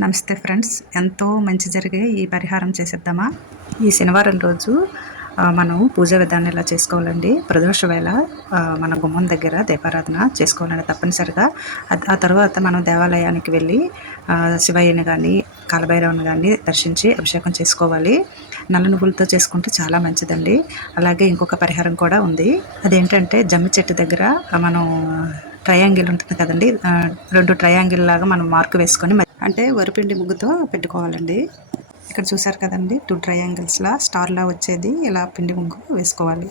నమస్తే ఫ్రెండ్స్. ఎంతో మంచి జరిగే ఈ పరిహారం చేసేద్దామా? ఈ శనివారం రోజు మనం పూజ విధానం ఎలా చేసుకోవాలండి? ప్రదోష వేళ మన గుమ్మం దగ్గర దీపారాధన చేసుకోవాలండి తప్పనిసరిగా. ఆ- తర్వాత మనం దేవాలయానికి వెళ్ళి శివయ్యని కానీ కాలభైరవుని కానీ దర్శించి అభిషేకం చేసుకోవాలి. నల్ల నువ్వులతో చేసుకుంటే చాలా మంచిదండి. అలాగే ఇంకొక పరిహారం కూడా ఉంది. అదేంటంటే జమ్మి చెట్టు దగ్గర మనం ట్రయాంగిల్ ఉంటుంది కదండి. రెండు ట్రయాంగిల్ లాగా మనం మార్క్ వేసుకొని అంటే వరిపిండి ముగ్గుతో పెట్టుకోవాలండి. ఇక్కడ చూసారు కదండి టూ ట్రయాంగిల్స్లా స్టార్లా వచ్చేది. ఇలా పిండి ముగ్గు వేసుకోవాలి.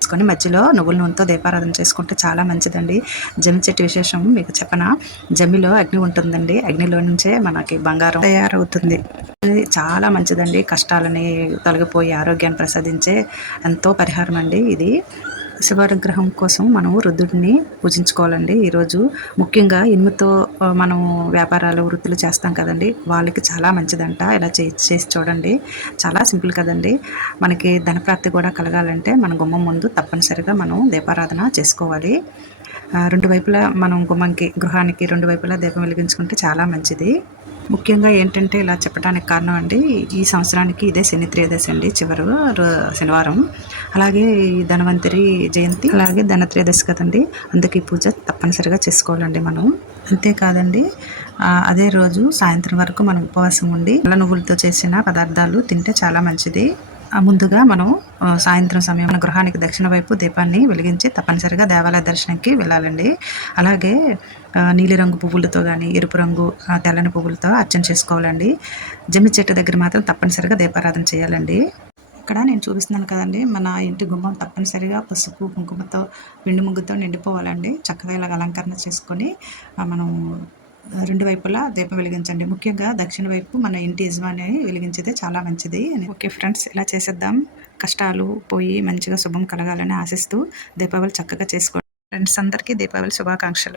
వేసుకొని మధ్యలో నువ్వుల నూనెతో దీపారాధన చేసుకుంటే చాలా మంచిదండి. జమ్మి చెట్టు విశేషం మీకు చెప్పనా? జమ్మిలో అగ్ని ఉంటుందండి. అగ్నిలో నుంచే మనకి బంగారం తయారవుతుంది. చాలా మంచిదండి. కష్టాలని తొలగిపోయి ఆరోగ్యాన్ని ప్రసాదించే ఎంతో పరిహారం అండి ఇది. శివానుగ్రహం కోసం మనం రుద్రుడిని పూజించుకోవాలండి. ఈరోజు ముఖ్యంగా ఇనుముతో మనం వ్యాపారాలు వృత్తులు చేస్తాం కదండి. వాళ్ళకి చాలా మంచిదంట. ఇలా చే చేసి చూడండి. చాలా సింపుల్ కదండి. మనకి ధనప్రాప్తి కూడా కలగాలంటే మన గుమ్మం ముందు తప్పనిసరిగా మనం దీపారాధన చేసుకోవాలి. రెండు వైపులా మనం గుమ్మంకి గృహానికి రెండు వైపులా దీపం వెలిగించుకుంటే చాలా మంచిది. ముఖ్యంగా ఏంటంటే ఇలా చెప్పడానికి కారణం అండి ఈ సంవత్సరానికి ఇదే శని త్రయోదశి అండి చివరి రో- శనివారం. అలాగే ఈ ధనవంతరి జయంతి అలాగే ధన త్రయోదశి కదండి అందుకే ఈ పూజ తప్పనిసరిగా చేసుకోవాలండి మనం. అంతేకాదండి అదే రోజు సాయంత్రం వరకు మనం ఉపవాసం ఉండి నల్ల నువ్వులతో చేసిన పదార్థాలు తింటే చాలా మంచిది. ముందుగా మనం సాయంత్రం సమయం మన గృహానికి దక్షిణ వైపు దీపాన్ని వెలిగించి తప్పనిసరిగా దేవాలయ దర్శనంకి వెళ్ళాలండి. అలాగే నీలిరంగు పువ్వులతో కానీ ఎరుపు రంగు తెల్లని పువ్వులతో అర్చన చేసుకోవాలండి. జమ్మి చెట్టు దగ్గర మాత్రం తప్పనిసరిగా దీపారాధన చేయాలండి. ఇక్కడ నేను చూపిస్తున్నాను కదండి మన ఇంటి గుమ్మం తప్పనిసరిగా పసుపు కుంకుమతో పిండి ముగ్గుతో నిండిపోవాలండి. చక్కగా ఇలాగ అలంకరణ చేసుకొని మనం రెండు వైపులా దీపం వెలిగించండి. ముఖ్యంగా దక్షిణ వైపు మన ఇంటి యజమాని వెలిగించితే చాలా మంచిది ఓకే ఫ్రెండ్స్ ఇలా చేసేద్దాం. కష్టాలు పోయి మంచిగా శుభం కలగాలని ఆశిస్తూ దీపావళి చక్కగా చేసుకోండి. ఫ్రెండ్స్ అందరికీ దీపావళి శుభాకాంక్షలు.